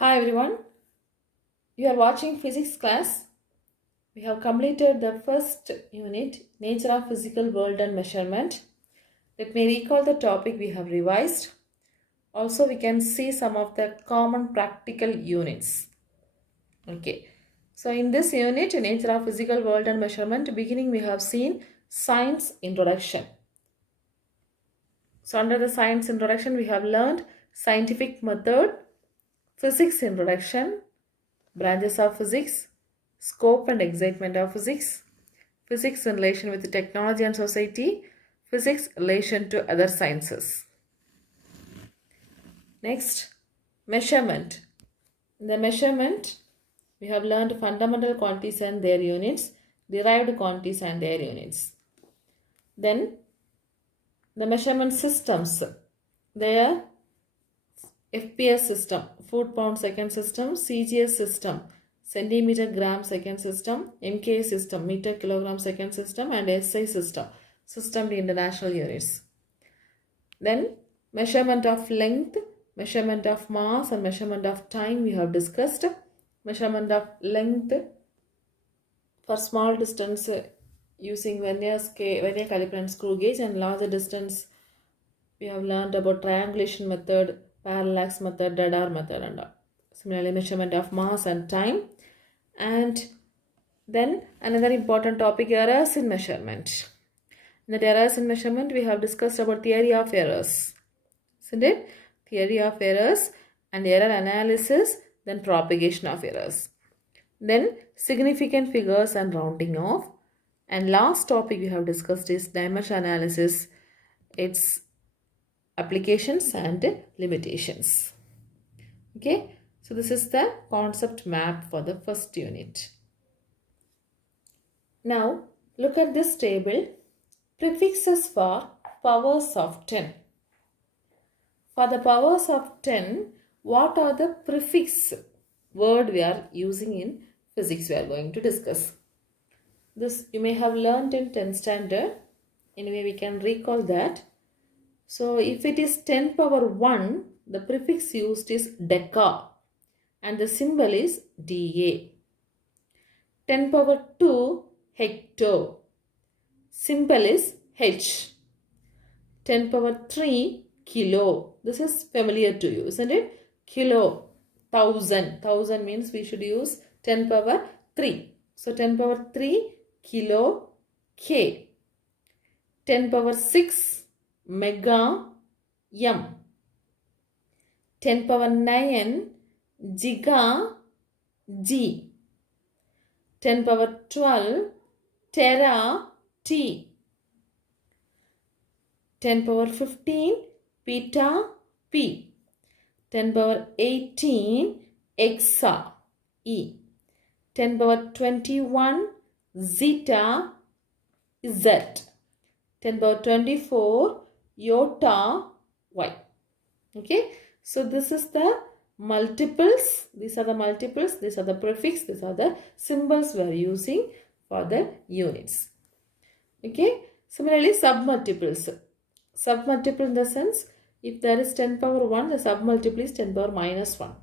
Hi everyone, you are watching physics class. We have completed the first unit, Nature of Physical World and Measurement. Let me recall the topic we have revised. Also, we can see some of the common practical units. Okay, so in this unit, Nature of Physical World and Measurement, beginning we have seen Science Introduction. So under the Science Introduction, we have learned Scientific Method, Physics Introduction, Branches of Physics, Scope and Excitement of Physics, Physics in relation with technology and society, Physics in relation to other sciences. Next, measurement. In the measurement, we have learned fundamental quantities and their units, derived quantities and their units. Then, the measurement systems. They are FPS system, foot pound second system, CGS system, centimeter gram second system, MK system, meter kilogram second system, and SI system, system to international units. Then measurement of length, measurement of mass, and measurement of time we have discussed. Measurement of length for small distance using vernier caliper and screw gauge, and larger distance we have learned about triangulation method, parallax method, radar method, and all. Similarly, measurement of mass and time. And then another important topic, errors in measurement. In the errors in measurement, we have discussed about theory of errors. Isn't it? Theory of errors and error analysis, then propagation of errors. Then significant figures and rounding off. And last topic we have discussed is dimension analysis, its applications and limitations. Okay, so this is the concept map for the first unit. Now look at this table, prefixes for powers of 10. For the powers of 10, what are the prefix word we are using in physics we are going to discuss. This you may have learned in 10th standard. Anyway, we can recall that. So if it is 10 power 1, the prefix used is deca and the symbol is dA. 10 power 2, hecto. Symbol is H. 10 power 3, kilo. This is familiar to you, isn't it? Kilo, 1000. 1000 means we should use 10 power 3. So 10 power 3, kilo, K. 10 power 6, mega, M. 10 power 9, giga, G. 10 power 12, tera, T. 10 power 15, peta, P. 10 power 18, exa, E. 10 power 21, zeta, Z. 10 power 24, iota, Y. Okay, so this is the multiples. These are the multiples, these are the prefix, these are the symbols we are using for the units. Okay, similarly submultiples. Submultiple in the sense, if there is 10 power 1, the submultiple is 10 power minus 1.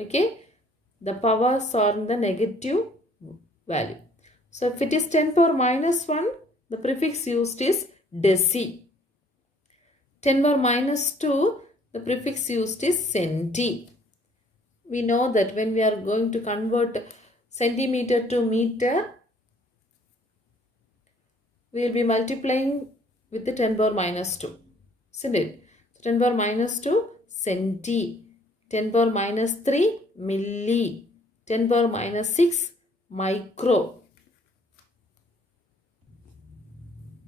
Okay, the powers are in the negative value. So if it is 10 power minus 1, the prefix used is deci. 10 power minus 2, the prefix used is centi. We know that when we are going to convert centimeter to meter, we will be multiplying with the 10 power minus 2. Isn't it? So 10 power minus 2, centi. 10 power minus 3, milli. 10 power minus 6, micro.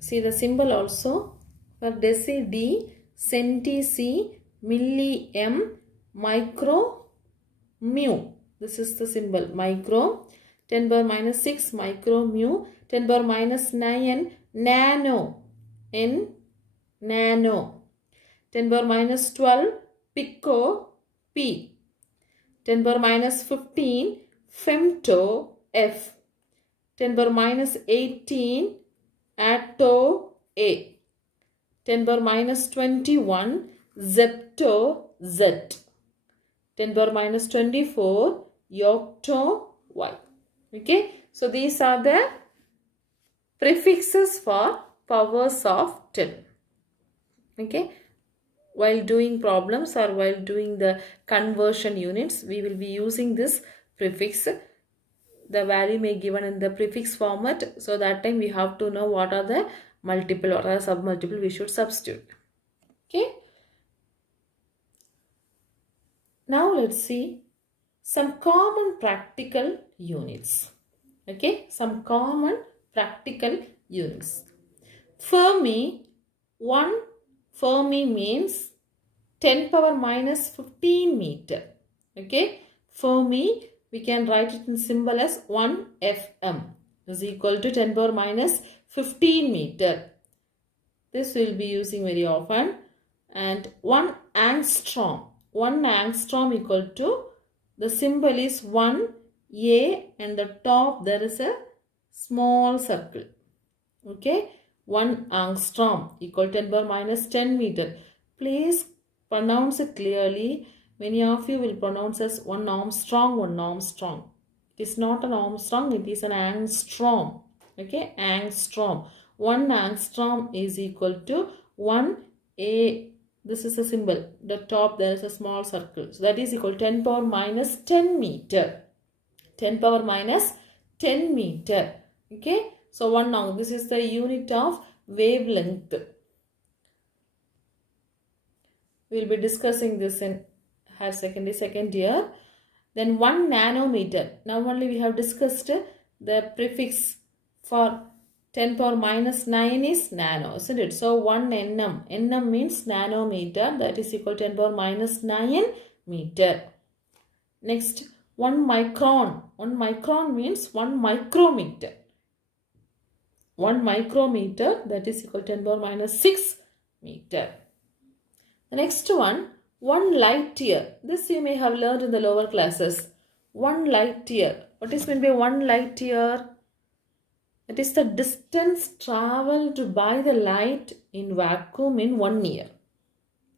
See the symbol also. For deci D, centi C, milli M, micro mu. This is the symbol micro. 10 power minus 6, micro mu. 10 power minus 9, nano. N, nano. 10 power minus 12, pico, P. 10 power minus 15, femto, F. 10 power minus 18, atto, A. 10 power minus 21, zepto, Z. 10 power minus 24 octo y. Okay, so these are the prefixes for powers of 10. Okay, while doing problems or while doing the conversion units, we will be using this prefix. The value may be given in the prefix format, so that time we have to know what are the multiple or submultiple we should substitute. Okay, now let's see some common practical units. Okay, some common practical units. Fermi, 1 Fermi means 10 power minus 15 meter. Okay, Fermi, we can write it in symbol as 1 Fm is equal to 10 power minus 15 meter. This will be using very often. And 1 angstrom. 1 angstrom equal to, the symbol is 1 A and the top there is a small circle. Okay, 1 angstrom equal to 10 power minus 10 meter. Please pronounce it clearly. Many of you will pronounce as 1 Armstrong, 1 Armstrong. It is not an Armstrong, it is an angstrom. Okay, angstrom. 1 angstrom is equal to 1 A. This is a symbol. The top there is a small circle. So that is equal to 10 power minus 10 meter. 10 power minus 10 meter. Okay. So 1 now. This is the unit of wavelength. We will be discussing this in higher secondary second year. Then 1 nanometer. Now only we have discussed the prefix for 10 power minus 9 is nano, isn't it? So 1 nm. Nm means nanometer. That is equal to 10 power minus 9 meter. Next, 1 micron. 1 micron means 1 micrometer. 1 micrometer, that is equal to 10 power minus 6 meter. The next one, 1 light year. This you may have learned in the lower classes. 1 light year. What is meant by 1 light year? It is the distance travelled by the light in vacuum in 1 year.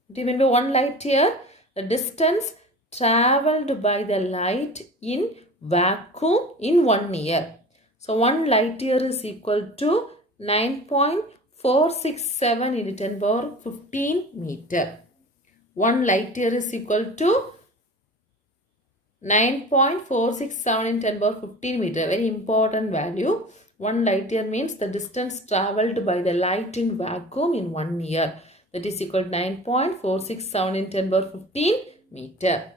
What do you mean by 1 light year? The distance travelled by the light in vacuum in 1 year. So 1 light year is equal to 9.467 into 10 power 15 meter. 1 light year is equal to 9.467 in 10 power 15 meter. Very important value. 1 light year means the distance travelled by the light in vacuum in 1 year. That is equal to 9.467 in 10 power 15 meter.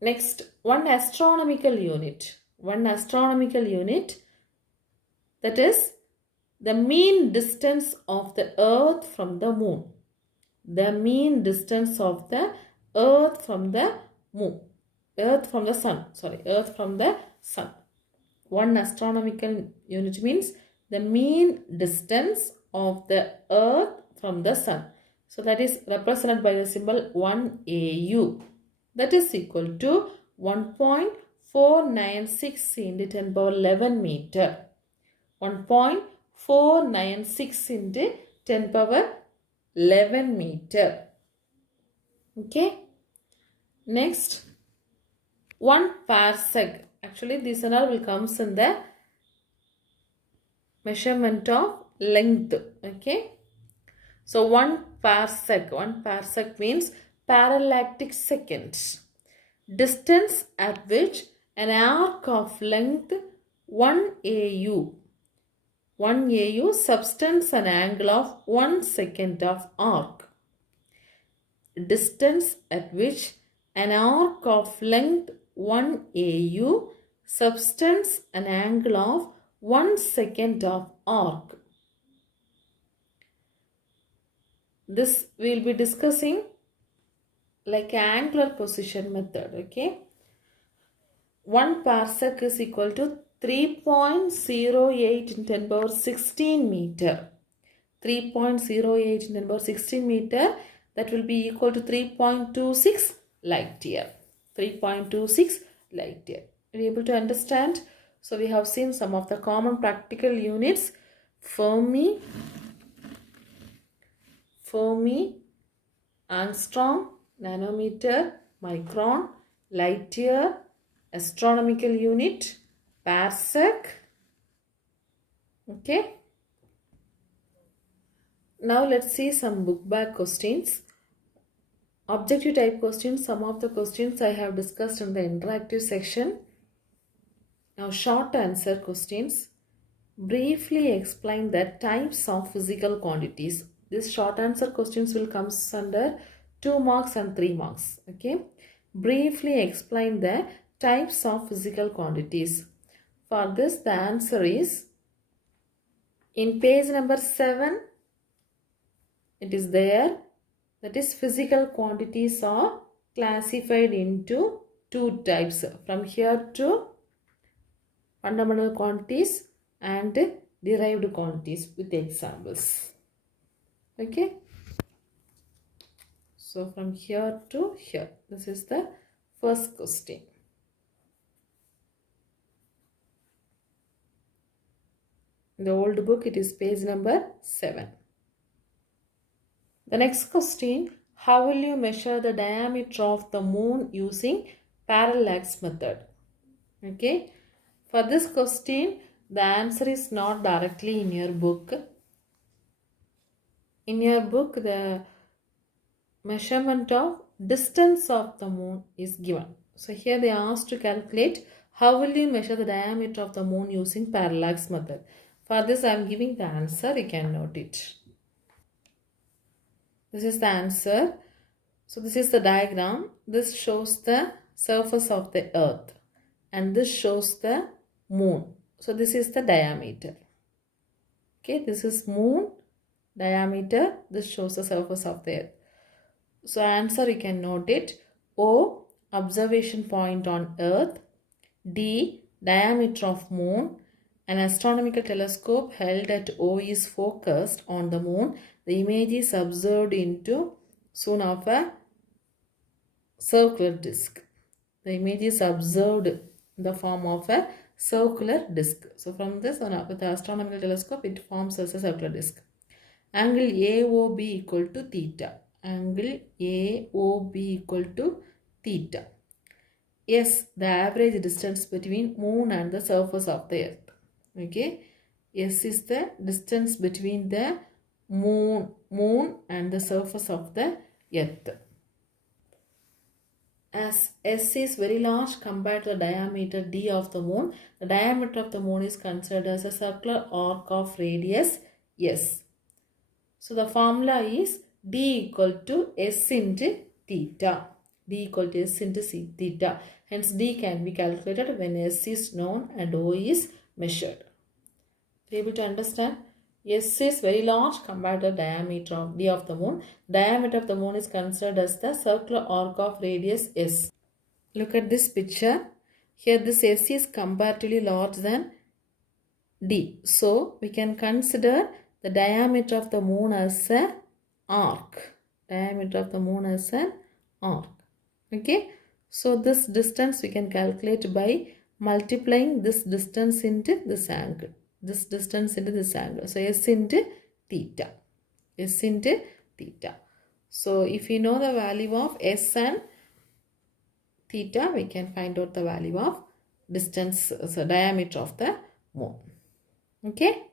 Next, 1 astronomical unit. 1 astronomical unit, that is the mean distance of the earth from the moon. The mean distance of the earth from the moon. Earth from the sun. Sorry, earth from the sun. 1 astronomical unit means the mean distance of the earth from the sun. So that is represented by the symbol 1 AU. That is equal to 1.496 into 10 power 11 meter. 1.496 into 10 power 11 meter. Okay. Next, 1 parsec. Actually, this and all will comes in the measurement of length. Okay. So 1 parsec. 1 parsec means parallactic seconds. Distance at which an arc of length 1 AU. 1 AU subtends an angle of 1 second of arc. Distance at which an arc of length 1 AU subtends an angle of 1 second of arc. This we will be discussing like angular position method. Okay. 1 parsec is equal to 3.08 in 10 power 16 meter. 3.08 in 10 power 16 meter, that will be equal to 3.26 light year. 3.26 light year. Are you able to understand? So we have seen some of the common practical units. Fermi, angstrom, nanometer, micron, light year, astronomical unit, parsec. Okay. Now let's see some book bag questions. Objective type questions. Some of the questions I have discussed in the interactive section. Now short answer questions. Briefly explain the types of physical quantities. This short answer questions will come under 2 marks and 3 marks. Okay. Briefly explain the types of physical quantities. For this the answer is in page number 7. It is there. That is physical quantities are classified into 2 types. From here to fundamental quantities and derived quantities with examples. Okay. So from here to here. This is the first question. In the old book it is page number 7. The next question. How will you measure the diameter of the moon using parallax method? Okay. For this question, the answer is not directly in your book. In your book, the measurement of distance of the moon is given. So here they are asked to calculate how will you measure the diameter of the moon using parallax method. For this, I am giving the answer. You can note it. This is the answer. So this is the diagram. This shows the surface of the earth. And this shows the moon. So this is the diameter. Okay, this is moon diameter. This shows the surface of the earth. So answer you can note it. O, observation point on earth. D, diameter of moon. An astronomical telescope held at O is focused on the moon. The image is observed into soon of a circular disc. The image is observed in the form of a circular disc. So from this, with the astronomical telescope, it forms as a circular disc. Angle AOB equal to theta. Angle AOB equal to theta. S, the average distance between moon and the surface of the earth. Okay. S is the distance between the moon and the surface of the earth. As S is very large compared to the diameter D of the moon, the diameter of the moon is considered as a circular arc of radius S. So the formula is D equal to S into theta. D equal to S into theta. Hence D can be calculated when S is known and O is measured. Are you able to understand? S is very large compared to the diameter of D of the moon. Diameter of the moon is considered as the circular arc of radius S. Look at this picture. Here this S is comparatively large than D. So we can consider the diameter of the moon as an arc. Diameter of the moon as an arc. Okay. So this distance we can calculate by multiplying this distance into this angle. This distance into this angle. So S into theta. S into theta. So if you know the value of S and theta, we can find out the value of distance, so diameter of the moon. Okay.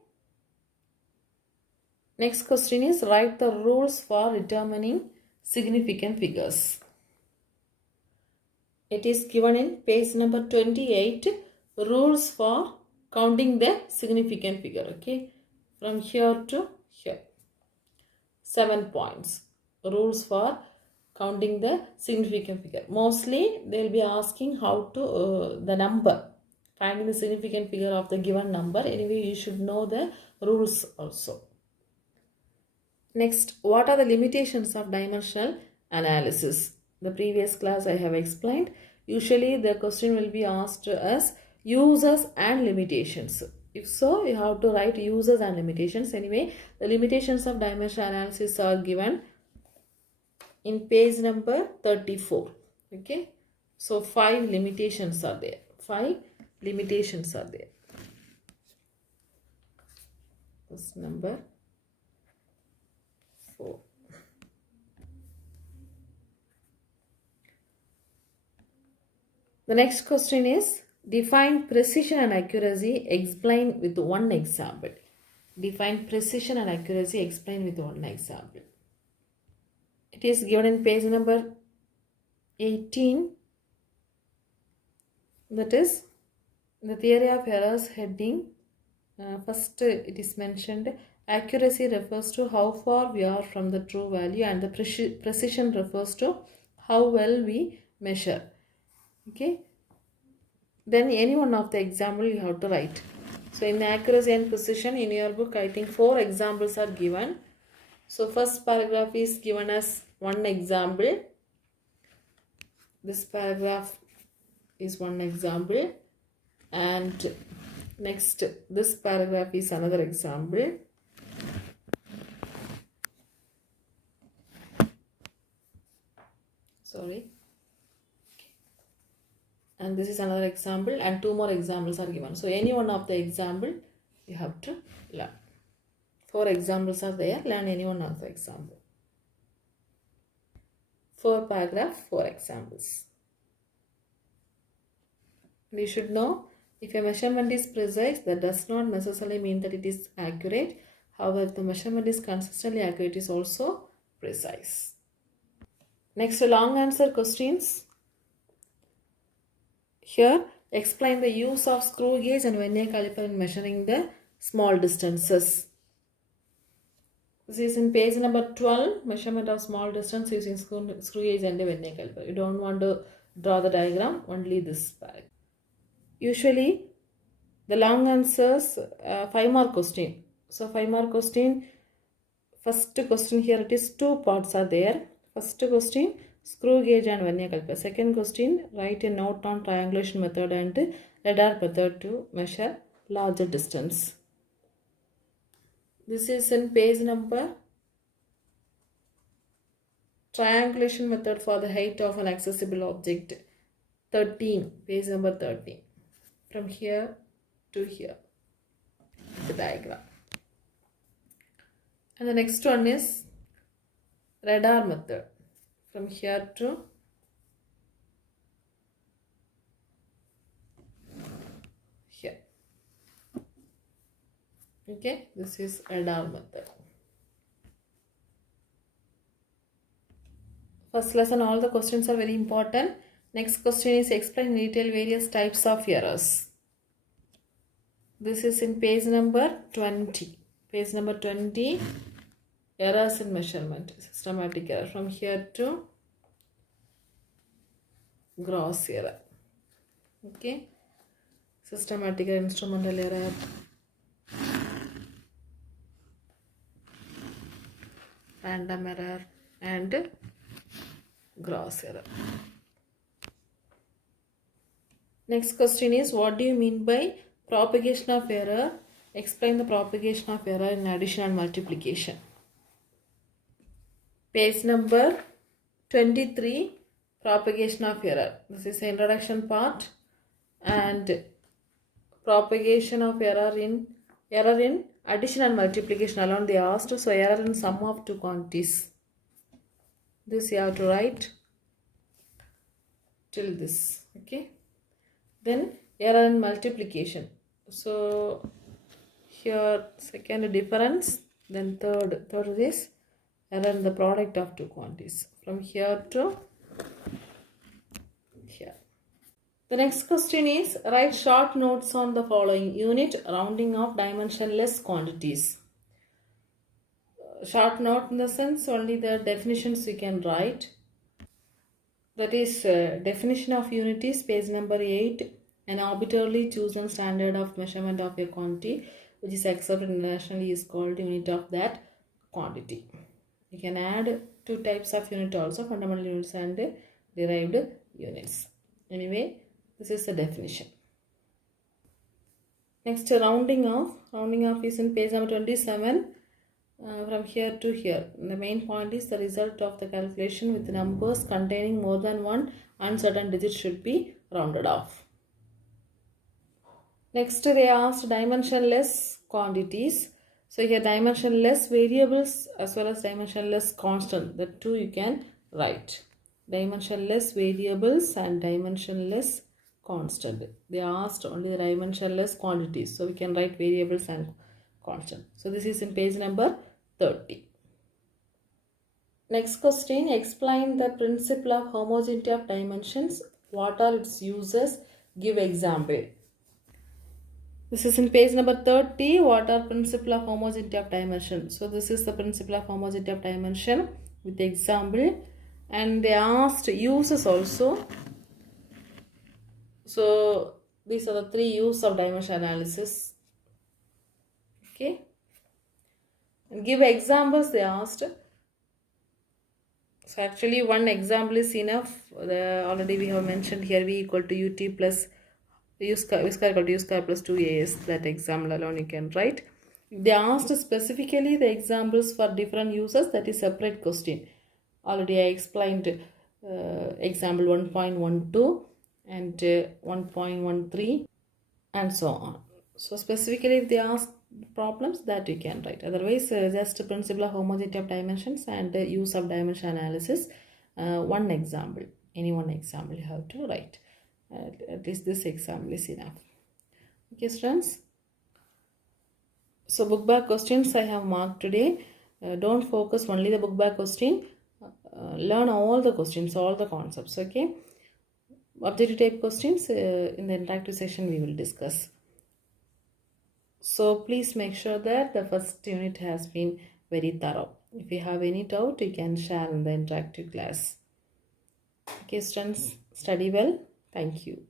Next question is write the rules for determining significant figures. It is given in page number 28. Rules for counting the significant figure. Okay. From here to here. 7 points. Rules for counting the significant figure. Mostly they will be asking how to the number. Finding the significant figure of the given number. Anyway, you should know the rules also. Next, what are the limitations of dimensional analysis? The previous class I have explained. Usually the question will be asked as uses and limitations. If so, you have to write uses and limitations. Anyway, the limitations of dimensional analysis are given in page number 34. Okay. So 5 limitations are there. 5 limitations are there. This number 4. The next question is define precision and accuracy, explain with one example. Define precision and accuracy, explain with one example. It is given in page number 18. That is the theory of errors heading. First it is mentioned accuracy refers to how far we are from the true value, and the precision refers to how well we measure. Okay. Then any one of the example you have to write. So in accuracy and precision in your book, I think 4 examples are given. So first paragraph is given as one example. This paragraph is one example, and next this paragraph is another example. Sorry. And this is another example, and 2 more examples are given. So any one of the example you have to learn. 4 examples are there, learn any one of the example. 4 paragraph, 4 examples. We should know if a measurement is precise, that does not necessarily mean that it is accurate. However, if the measurement is consistently accurate, it is also precise. Next, long answer questions. Here, explain the use of screw gauge and vernier caliper in measuring the small distances. This is in page number 12, measurement of small distance using screw gauge and vernier caliper. You don't want to draw the diagram, only this part. Usually, the long answers, 5 mark question. So, 5 mark question, first question here, it is 2 parts are there. First question, screw gauge and vernier caliper. Second question, write a note on triangulation method and radar method to measure larger distance. This is in page number triangulation method for the height of an accessible object 13, page number 13. From here to here, the diagram. And the next one is radar method. From here to here. Okay, this is radar method. First lesson, all the questions are very important. Next question is explain in detail various types of errors. This is in page number 20. Page number 20, errors in measurement, systematic error. From here to gross error. Okay, systematic error, instrumental error, random error, and gross error. Next question is what do you mean by propagation of error? Explain the propagation of error in addition and multiplication. Page number 23, propagation of error. This is the introduction part, and propagation of error in addition and multiplication alone they asked. So error in sum of 2 quantities. This you have to write till this. Okay. Then error in multiplication. So here second difference, then third is error in the product of 2 quantities. From here to here. The next question is write short notes on the following. Unit, rounding of dimensionless quantities. Short note in the sense only the definitions you can write. That is definition of unit is page number 8. An arbitrarily chosen standard of measurement of a quantity which is accepted internationally is called unit of that quantity. You can add 2 types of unit also, fundamental units and derived units. Anyway, this is the definition. Next, rounding off. Rounding off is in page number 27. From here to here. The main point is the result of the calculation with numbers containing more than one uncertain digit should be rounded off. Next, they asked dimensionless quantities. So here dimensionless variables as well as dimensionless constant. The 2 you can write. Dimensionless variables and dimensionless constant. They asked only the dimensionless quantities. So we can write variables and constant. So this is in page number 30. Next question, explain the principle of homogeneity of dimensions. What are its uses? Give example. This is in page number 30. What are principle of homogeneity of dimension? So this is the principle of homogeneity of dimension with the example. And they asked uses also. So these are the three uses of dimension analysis. Okay. And give examples they asked. So actually one example is enough. Already we have mentioned here v equal to ut plus u square equal to u square plus 2as. That example alone you can write. They asked specifically the examples for different uses, that is separate question. Already I explained example 1.12 and 1.13 and so on. So specifically if they ask problems, that you can write. Otherwise just principle of homogeneity of dimensions and use of dimension analysis. One example, any one example you have to write. At least this example is enough. Okay students. So book back questions I have marked today. Don't focus only the book back question. Learn all the questions, all the concepts. Okay. Objective type questions in the interactive session we will discuss. So please make sure that the first unit has been very thorough. If you have any doubt, you can share in the interactive class. Okay students, study well. Thank you.